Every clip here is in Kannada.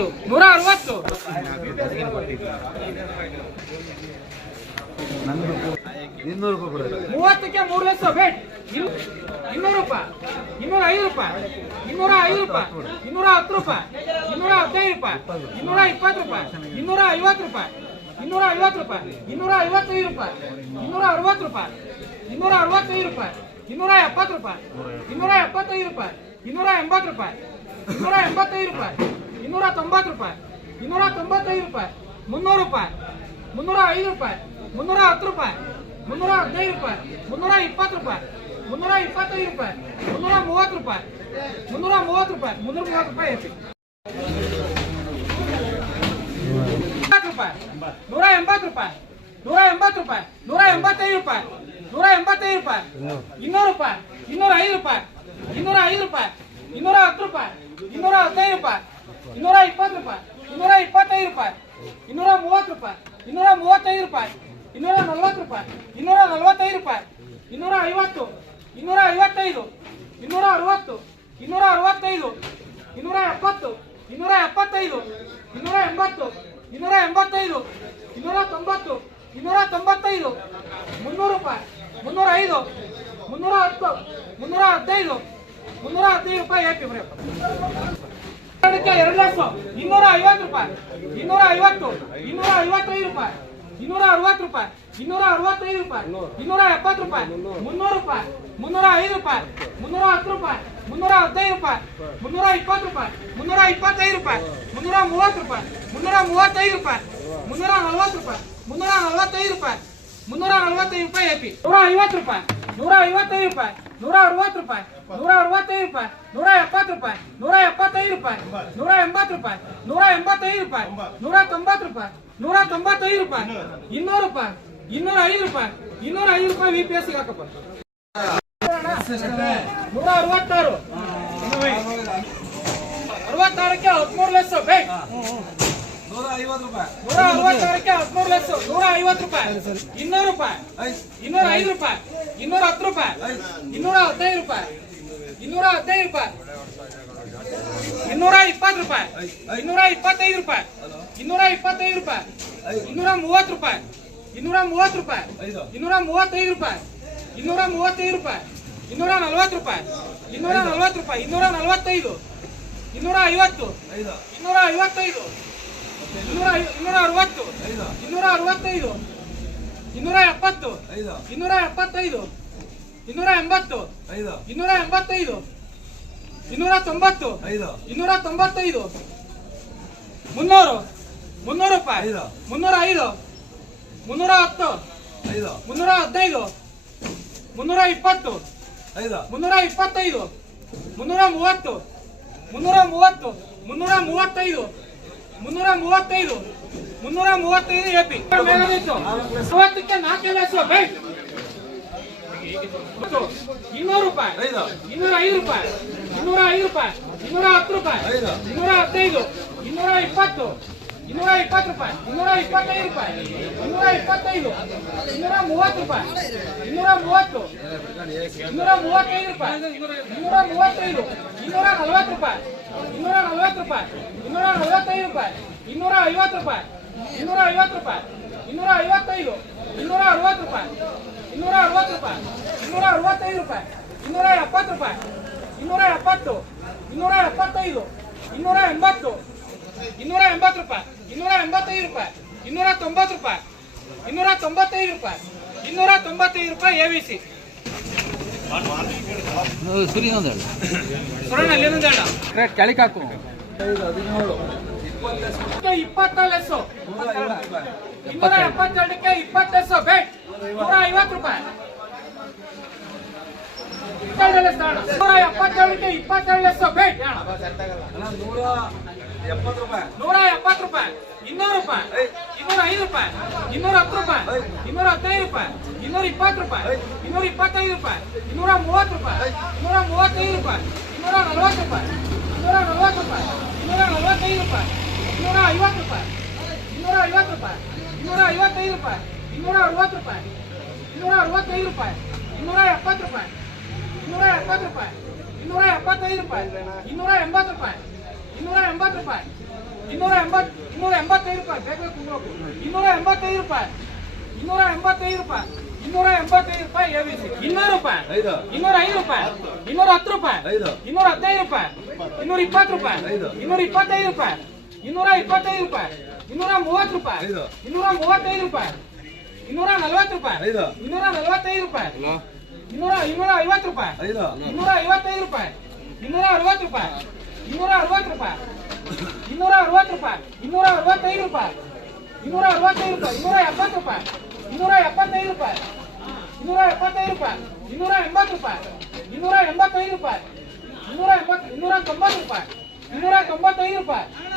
ಅರವತ್ತೈದು ನೂರ ಅರವತ್ತು ಇನ್ನೂರು ರೂಪಾಯಿ ಕೊಡಿ ಮೂವತ್ತಕ್ಕೆ ಮೂರು ಲಕ್ಷ ಬೇಟ್ ಇನ್ನು- ಇನ್ನೂರು ರೂಪಾಯಿ ಇನ್ನೂರ ಐದು ರೂಪಾಯಿ ಇನ್ನೂರ ಐದು ರೂಪಾಯಿ ಇನ್ನೂರ ಹತ್ತು ರೂಪಾಯಿ ಇನ್ನೂರ ಹದಿನೈದು ರೂಪಾಯಿ ಇನ್ನೂರ ಇಪ್ಪತ್ತು ರೂಪಾಯಿ ಇನ್ನೂರ ಐವತ್ತು ರೂಪಾಯಿ ಇನ್ನೂರ ಐವತ್ತು ರೂಪಾಯಿ ಇನ್ನೂರ ಐವತ್ತೈದು ರೂಪಾಯಿ ಇನ್ನೂರ ಅರವತ್ತು ರೂಪಾಯಿ ಇನ್ನೂರ ಅರವತ್ತೈದು ರೂಪಾಯಿ ಇನ್ನೂರ ಎಪ್ಪತ್ತು ರೂಪಾಯಿ ಇನ್ನೂರ ಎಪ್ಪತ್ತೈದು ರೂಪಾಯಿ ಇನ್ನೂರ ಎಂಬತ್ತು ರೂಪಾಯಿ ಇನ್ನೂರ ಎಂಬತ್ತೈದು ರೂಪಾಯಿ ಇನ್ನೂರ ತೊಂಬತ್ತು ರೂಪಾಯಿ ಇನ್ನೂರ ತೊಂಬತ್ತೈದು ರೂಪಾಯಿ, ಮುನ್ನೂರು ರೂಪಾಯಿ ಮುನ್ನೂರ ಐದು ರೂಪಾಯಿ ಮುನ್ನೂರ ಹತ್ತು ರೂಪಾಯಿ ಮುನ್ನೂರ ಹದಿನೈದು ರೂಪಾಯಿ ಮುನ್ನೂರ ಇಪ್ಪತ್ತು ರೂಪಾಯಿ ಮುನ್ನೂರ ಇಪ್ಪತ್ತೈದು ರೂಪಾಯಿ ಮುನ್ನೂರ ಮೂವತ್ತು ರೂಪಾಯಿ ಮುನ್ನೂರ ಮೂವತ್ತು ರೂಪಾಯಿ ಮುನ್ನೂರ ಮೂವತ್ತು ರೂಪಾಯಿ ಎಂಬತ್ತು ರೂಪಾಯಿ ನೂರ ಎಂಬತ್ತು ರೂಪಾಯಿ ನೂರ ಎಂಬತ್ತು ರೂಪಾಯಿ ನೂರ ಎಂಬತ್ತೈದು ರೂಪಾಯಿ ನೂರ ಎಂಬತ್ತೈದು ರೂಪಾಯಿ, ಇನ್ನೂರು ರೂಪಾಯಿ ಇನ್ನೂರ ಐದು ರೂಪಾಯಿ ಇನ್ನೂರ ಐದು ರೂಪಾಯಿ ಇನ್ನೂರ ಹತ್ತು ರೂಪಾಯಿ ಇನ್ನೂರ ಹದಿನೈದು ರೂಪಾಯಿ. ಇನ್ನೂರ ಇಪ್ಪತ್ತು ರೂಪಾಯಿ ಇನ್ನೂರ ಇಪ್ಪತ್ತೈದು ರೂಪಾಯಿ ಇನ್ನೂರ ಮೂವತ್ತು ರೂಪಾಯಿ ಇನ್ನೂರ ಮೂವತ್ತೈದು ರೂಪಾಯಿ ಇನ್ನೂರ ನಲ್ವತ್ತು ರೂಪಾಯಿ ಇನ್ನೂರ ನಲ್ವತ್ತೈದು ರೂಪಾಯಿ ಇನ್ನೂರ ಐವತ್ತು ಇನ್ನೂರ ಐವತ್ತೈದು ಇನ್ನೂರ ಅರವತ್ತು ಇನ್ನೂರ ಅರವತ್ತೈದು ಇನ್ನೂರ ಎಪ್ಪತ್ತು ಇನ್ನೂರ ಎಪ್ಪತ್ತೈದು ಇನ್ನೂರ ಎಂಬತ್ತು ಇನ್ನೂರ ಎಂಬತ್ತೈದು ಇನ್ನೂರ ತೊಂಬತ್ತು ಇನ್ನೂರ ತೊಂಬತ್ತೈದು ಮುನ್ನೂರು ರೂಪಾಯಿ ಮುನ್ನೂರ ಐದು ಮುನ್ನೂರ ಹತ್ತು ಮುನ್ನೂರ ಹದಿನೈದು ಮುನ್ನೂರ ಹದಿನೈದು ರೂಪಾಯಿ ಏಪಿ ಅದಕ್ಕೆ ಎರಡು ಲಕ್ಷ ಇನ್ನೂರ ಐವತ್ತು ರೂಪಾಯಿ. ಇನ್ನೂರ ಐವತ್ತು ಇನ್ನೂರ ಐವತ್ತೈದು ರೂಪಾಯಿ. ಇನ್ನೂರ ಅರವತ್ತು ರೂಪಾಯಿ. ಇನ್ನೂರ ಅರವತ್ತೈದು ರೂಪಾಯಿ. ಇನ್ನೂರ ಎಪ್ಪತ್ತು ರೂಪಾಯಿ. ಮುನ್ನೂರು ರೂಪಾಯಿ. ಮುನ್ನೂರ ಐದು ರೂಪಾಯಿ. ಮುನ್ನೂರ ಹತ್ತು ರೂಪಾಯಿ. ಮುನ್ನೂರ ಹದಿನೈದು ರೂಪಾಯಿ. ಮುನ್ನೂರ ಇಪ್ಪತ್ತು ರೂಪಾಯಿ. ಮುನ್ನೂರ ಇಪ್ಪತ್ತೈದು ರೂಪಾಯಿ. ಮುನ್ನೂರ ಮೂವತ್ತು ರೂಪಾಯಿ. ಮುನ್ನೂರ ಮೂವತ್ತೈದು ರೂಪಾಯಿ. ಮುನ್ನೂರ ನಲವತ್ತು ರೂಪಾಯಿ. ಮುನ್ನೂರ ನಲವತ್ತೈದು ರೂಪಾಯಿ. ಮುನ್ನೂರ ನಲವತ್ತೈದು ರೂಪಾಯಿ ಎಪಿ ನೂರ ಐವತ್ತು ರೂಪಾಯಿ. ನೂರ ಐವತ್ತೈದು ರೂಪಾಯಿ ನೂರ ಅರವತ್ತು ರೂಪಾಯಿ ನೂರ ಅರವತ್ತೈದು ರೂಪಾಯಿ ನೂರ ಎಪ್ಪತ್ತು ರೂಪಾಯಿ ನೂರ ಎಪ್ಪತ್ತೈದು ರೂಪಾಯಿ ನೂರ ಎಂಬತ್ತು ರೂಪಾಯಿ ನೂರ ಎಂಬತ್ತೈದು ರೂಪಾಯಿ ನೂರ ತೊಂಬತ್ತು ರೂಪಾಯಿ ನೂರ ತೊಂಬತ್ತೈದು ರೂಪಾಯಿ ಇನ್ನೂರು ರೂಪಾಯಿ ಇನ್ನೂರ ಐದು ರೂಪಾಯಿ ಇನ್ನೂರ ಐದು ರೂಪಾಯಿ ವಿ ಪಿ ಎಸ್ ಹಾಕಪ್ಪ ನೂರ ಅರವತ್ತಾರು ಅರವತ್ತಾರಕ್ಕೆ ಹದಿಮೂರು ಲಕ್ಷ ಬೇಕ್ ನೂರ ಅರವತ್ತಾರಕ್ಕೆ ಹದಿಮೂರು ಲಕ್ಷ ನೂರ ಐವತ್ತು ರೂಪಾಯಿ ಇನ್ನೂರು ರೂಪಾಯಿ ಇನ್ನೂರ ಐದು ರೂಪಾಯಿ ಇನ್ನೂರ ಹತ್ತು ರೂಪಾಯಿ. ಇನ್ನೂರ ಹದಿನೈದು ರೂಪಾಯಿ. ಇನ್ನೂರ ಹದಿನೈದು ರೂಪಾಯಿ. ಇನ್ನೂರ ಇಪ್ಪತ್ತು ರೂಪಾಯಿ. ಇನ್ನೂರ ಇಪ್ಪತ್ತೈದು ರೂಪಾಯಿ. ಇನ್ನೂರ ಇಪ್ಪತ್ತೈದು ರೂಪಾಯಿ. ಇನ್ನೂರ ಮೂವತ್ತು ರೂಪಾಯಿ. ಇನ್ನೂರ ಮೂವತ್ತು ರೂಪಾಯಿ. ಇನ್ನೂರ ಮೂವತ್ತೈದು ರೂಪಾಯಿ. ಇನ್ನೂರ ಮೂವತ್ತೈದು ರೂಪಾಯಿ. ಇನ್ನೂರ ನಲವತ್ತು ರೂಪಾಯಿ. ಇನ್ನೂರ ನಲವತ್ತು ರೂಪಾಯಿ. ಇನ್ನೂರ ನಲವತ್ತೈದು ಇನ್ನೂರ ಐವತ್ತು ಇನ್ನೂರ ಐವತ್ತೈದು ಇನ್ನೂರ ಇನ್ನೂರ ಅರವತ್ತು ಇನ್ನೂರ ಅರವತ್ತೈದು ಇನ್ನೂರ ಎಪ್ಪತ್ತು ಇನ್ನೂರ ಎಪ್ಪತ್ತೈದು ಇನ್ನೂರ ಎಂಬತ್ತು ಇನ್ನೂರ ಎಂಬತ್ತೈದು ಇನ್ನೂರ ತೊಂಬತ್ತು ಇನ್ನೂರ ತೊಂಬತ್ತೈದು ಮುನ್ನೂರು ಮುನ್ನೂರು ರೂಪಾಯಿ ಮುನ್ನೂರ ಐದು ಮುನ್ನೂರ ಹತ್ತು ಮುನ್ನೂರ ಹದಿನೈದು ಮುನ್ನೂರ ಇಪ್ಪತ್ತು ಮುನ್ನೂರ ಇಪ್ಪತ್ತೈದು ಮುನ್ನೂರ ಮೂವತ್ತು ಮುನ್ನೂರ ಮೂವತ್ತು ಮುನ್ನೂರ ಮೂವತ್ತೈದು ಮುನ್ನೂರ ಮೂವತ್ತೈದು ಮುನ್ನೂರ ಮೂವತ್ತೈದು ಎಪಿ ಮೂವತ್ತಕ್ಕೆ ನಾಲ್ಕು ಲಕ್ಷ ಬೇಕ್ ಇನ್ನೂರು ರೂಪಾಯಿ ಇನ್ನೂರ ಐದು ರೂಪಾಯಿ. ಇನ್ನೂರ ಐದು ರೂಪಾಯಿ. ಇನ್ನೂರ ಹತ್ತು ರೂಪಾಯಿ. ಇನ್ನೂರ ಹದಿನೈದು ಇನ್ನೂರ ಇಪ್ಪತ್ತು ಇನ್ನೂರ ಇಪ್ಪತ್ತು ರೂಪಾಯಿ. ಇನ್ನೂರ ಇಪ್ಪತ್ತೈದು ರೂಪಾಯಿ. ಇನ್ನೂರ ಇಪ್ಪತ್ತೈದು ಇನ್ನೂರ ಮೂವತ್ತು ರೂಪಾಯಿ. ಇನ್ನೂರ ಮೂವತ್ತು ಇನ್ನೂರ ಮೂವತ್ತೈದು ರೂಪಾಯಿ. ಇನ್ನೂರ ಮೂವತ್ತೈದು ಇನ್ನೂರ ನಲವತ್ತು ರೂಪಾಯಿ. ಇನ್ನೂರ ನಲವತ್ತು ರೂಪಾಯಿ. ಇನ್ನೂರ ನಲವತ್ತೈದು ರೂಪಾಯಿ. ಇನ್ನೂರ ಐವತ್ತು ರೂಪಾಯಿ. ಇನ್ನೂರ ಐವತ್ತು ರೂಪಾಯಿ. ಇನ್ನೂರ ಐವತ್ತೈದು ಇನ್ನೂರ ಅರವತ್ತು ರೂಪಾಯಿ. ಇನ್ನೂರ ಅರವತ್ತು ರೂಪಾಯಿ. ಇನ್ನೂರ ಅರವತ್ತೈದು ರೂಪಾಯಿ. ಇನ್ನೂರ ಎಪ್ಪತ್ತು ರೂಪಾಯಿ. ಇನ್ನೂರ ಎಪ್ಪತ್ತು ಇನ್ನೂರ ಎಪ್ಪತ್ತೈದು ಇನ್ನೂರ ಎಂಬತ್ತು ಇನ್ನೂರ ಎಂಬತ್ತು ರೂಪಾಯಿ. ಇನ್ನೂರ ಎಂಬತ್ತೈದು ರೂಪಾಯಿ. ಇನ್ನೂರ ತೊಂಬತ್ತು ರೂಪಾಯಿ. ಇನ್ನೂರ ತೊಂಬತ್ತೈದು ರೂಪಾಯಿ. ಇನ್ನೂರ ತೊಂಬತ್ತೈದು ರೂಪಾಯಿ ಎ ವಿ ಸಿ. ಸುರಣ್ಣ ಅಲ್ಲಿಂದ ಹೇಳ. ಕೆಳಗೆ ಹಾಕು. ಇಪ್ಪತ್ತ ಲೆಸ್ಸು ಇನ್ನೂರ ಎಪ್ಪತ್ತೆರಡಕ್ಕೆ ಇಪ್ಪತ್ತು ಲೆಸ್ಸು ಬೇಟ್ ನೂರ ಐವತ್ತು ರೂಪಾಯಿ. ನೂರ ಎಪ್ಪತ್ತೆರಡಕ್ಕೆ ಇಪ್ಪತ್ತೆರಡು ಲೆಸ್ಸು ಬೇಟ್ ನೂರ ಎಪ್ಪತ್ತು ರೂಪಾಯಿ. ಇನ್ನೂರು ರೂಪಾಯಿ. ಇನ್ನೂರ ಐದು ರೂಪಾಯಿ. ಇನ್ನೂರ ಹತ್ತು ರೂಪಾಯಿ. ಇನ್ನೂರ ಹದಿನೈದು ರೂಪಾಯಿ. ಇನ್ನೂರ ಇಪ್ಪತ್ತು ರೂಪಾಯಿ. ಇನ್ನೂರ ಇಪ್ಪತ್ತೈದು ರೂಪಾಯಿ. ಇನ್ನೂರ ಮೂವತ್ತು ರೂಪಾಯಿ. ಇನ್ನೂರ ಮೂವತ್ತೈದು ರೂಪಾಯಿ. ಇನ್ನೂರ ನಲವತ್ತು ರೂಪಾಯಿ. ಇನ್ನೂರ ನಲವತ್ತು ರೂಪಾಯಿ. ಇನ್ನೂರ ನಲವತ್ತೈದು ರೂಪಾಯಿ. ಇನ್ನೂರ ಐವತ್ತು ರೂಪಾಯಿ. ಇನ್ನೂರ ಐವತ್ತು ರೂಪಾಯಿ. ಇನ್ನೂರ ಐವತ್ತೈದು ರೂಪಾಯಿ. ಇನ್ನೂರ ಅರವತ್ತು ರೂಪಾಯಿ. ಇನ್ನೂರ ಅರವತ್ತೈದು ರೂಪಾಯಿ. ಇನ್ನೂರ ಎಪ್ಪತ್ತು ರೂಪಾಯಿ. ಇನ್ನೂರ ಎಪ್ಪತ್ತು ರೂಪಾಯಿ. ಇನ್ನೂರ ಎಪ್ಪತ್ತೈದು ರೂಪಾಯಿ. ಇನ್ನೂರ ಎಂಬತ್ತು ರೂಪಾಯಿ. ಇನ್ನೂರ ಎಂಬತ್ತು ರೂಪಾಯಿ. ಇನ್ನೂರ ಎಂಬತ್ತು ಇನ್ನೂರ ಎಂಬತ್ತೈದು ರೂಪಾಯಿ. ಬೇಗ ಬೇಗ ಕುಂದ್ರೋಕು. ಇನ್ನೂರ ಎಂಬತ್ತೈದು ರೂಪಾಯಿ. ಇನ್ನೂರ ಎಂಬತ್ತೈದು ರೂಪಾಯಿ ಇನ್ನೂರ ಎಂಬತ್ತೈದು ರೂಪಾಯಿ ಎಬಿಸಿ ಇನ್ನೂರು ರೂಪಾಯಿ. ಇನ್ನೂರ ಐದು ರೂಪಾಯಿ. ಇನ್ನೂರ ಹತ್ತು ರೂಪಾಯಿ. ಇನ್ನೂರ ಹದಿನೈದು ರೂಪಾಯಿ. ಇನ್ನೂರ ಇಪ್ಪತ್ತು ರೂಪಾಯಿ. ಇನ್ನೂರ ಇಪ್ಪತ್ತೈದು ರೂಪಾಯಿ. ಇನ್ನೂರ ಇಪ್ಪತ್ತೈದು ರೂಪಾಯಿ. ಇನ್ನೂರ ಮೂವತ್ತು ರೂಪಾಯಿ. ಐದು. ಇನ್ನೂರ ಮೂವತ್ತೈದು ರೂಪಾಯಿ. ಇನ್ನೂರ ನಲವತ್ತು ರೂಪಾಯಿ. ಐದು. ಇನ್ನೂರ ನಲವತ್ತೈದು ರೂಪಾಯಿ. ಇನ್ನೂರ ಇನ್ನೂರ ಐವತ್ತು ರೂಪಾಯಿ. ಐದು. ಇನ್ನೂರ ಐವತ್ತೈದು ರೂಪಾಯಿ. ಇನ್ನೂರ ಅರವತ್ತು ರೂಪಾಯಿ. ಇನ್ನೂರ ಅರವತ್ತು ರೂಪಾಯಿ. ಇನ್ನೂರ ಅರವತ್ತು ರೂಪಾಯಿ. ಇನ್ನೂರ ಅರವತ್ತೈದು ರೂಪಾಯಿ. ಇನ್ನೂರ ಅರವತ್ತೈದು ರೂಪಾಯಿ. ಇನ್ನೂರ ಎಪ್ಪತ್ತು ರೂಪಾಯಿ. ಇನ್ನೂರ ಎಪ್ಪತ್ತೈದು ರೂಪಾಯಿ. ಇನ್ನೂರ ಎಪ್ಪತ್ತೈದು ರೂಪಾಯಿ. ಇನ್ನೂರ ಎಂಬತ್ತು ರೂಪಾಯಿ. ಇನ್ನೂರ ಎಂಬತ್ತೈದು ರೂಪಾಯಿ. ಇನ್ನೂರ ಎಂಬತ್ತು ಇನ್ನೂರ ತೊಂಬತ್ತು ರೂಪಾಯಿ. ಇನ್ನೂರ ತೊಂಬತ್ತೈದು ರೂಪಾಯಿ.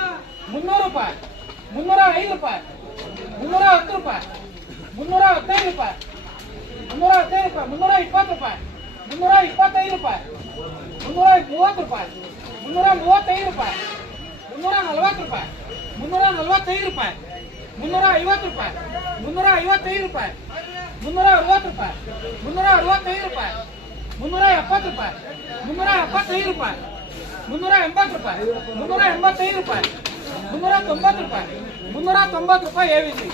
ಮುನ್ನೂರು ರೂಪಾಯಿ ಮುನ್ನೂರ ಐದು ರೂಪಾಯಿ ಮುನ್ನೂರ ಹತ್ತು ರೂಪಾಯಿ ಮುನ್ನೂರ ಹದಿನೈದು ರೂಪಾಯಿ ಮುನ್ನೂರ ಹದಿನೈದು ರೂಪಾಯಿ ಮುನ್ನೂರ ಇಪ್ಪತ್ತು ರೂಪಾಯಿ ಮುನ್ನೂರ ಇಪ್ಪತ್ತೈದು ರೂಪಾಯಿ ಮುನ್ನೂರ ಮೂವತ್ತು ರೂಪಾಯಿ ಮುನ್ನೂರ ಮೂವತ್ತೈದು ರೂಪಾಯಿ ಮುನ್ನೂರ ನಲವತ್ತು ರೂಪಾಯಿ ಮುನ್ನೂರ ನಲವತ್ತೈದು ರೂಪಾಯಿ ಮುನ್ನೂರ ಐವತ್ತು ರೂಪಾಯಿ ಮುನ್ನೂರ ಐವತ್ತೈದು ರೂಪಾಯಿ ಮುನ್ನೂರ ಅರವತ್ತು ರೂಪಾಯಿ ಮುನ್ನೂರ ಅರವತ್ತೈದು ರೂಪಾಯಿ ಮುನ್ನೂರ ಎಪ್ಪತ್ತು ರೂಪಾಯಿ ಮುನ್ನೂರ ಎಪ್ಪತ್ತೈದು ರೂಪಾಯಿ ಮುನ್ನೂರ ಎಂಬತ್ತು ರೂಪಾಯಿ ಮುನ್ನೂರ ಎಂಬತ್ತೈದು ರೂಪಾಯಿ ಮುನ್ನೂರ ತೊಂಬತ್ತು ರೂಪಾಯಿ. ಮುನ್ನೂರ ತೊಂಬತ್ತು ರೂಪಾಯಿ ಎ ವಿ ಸಿ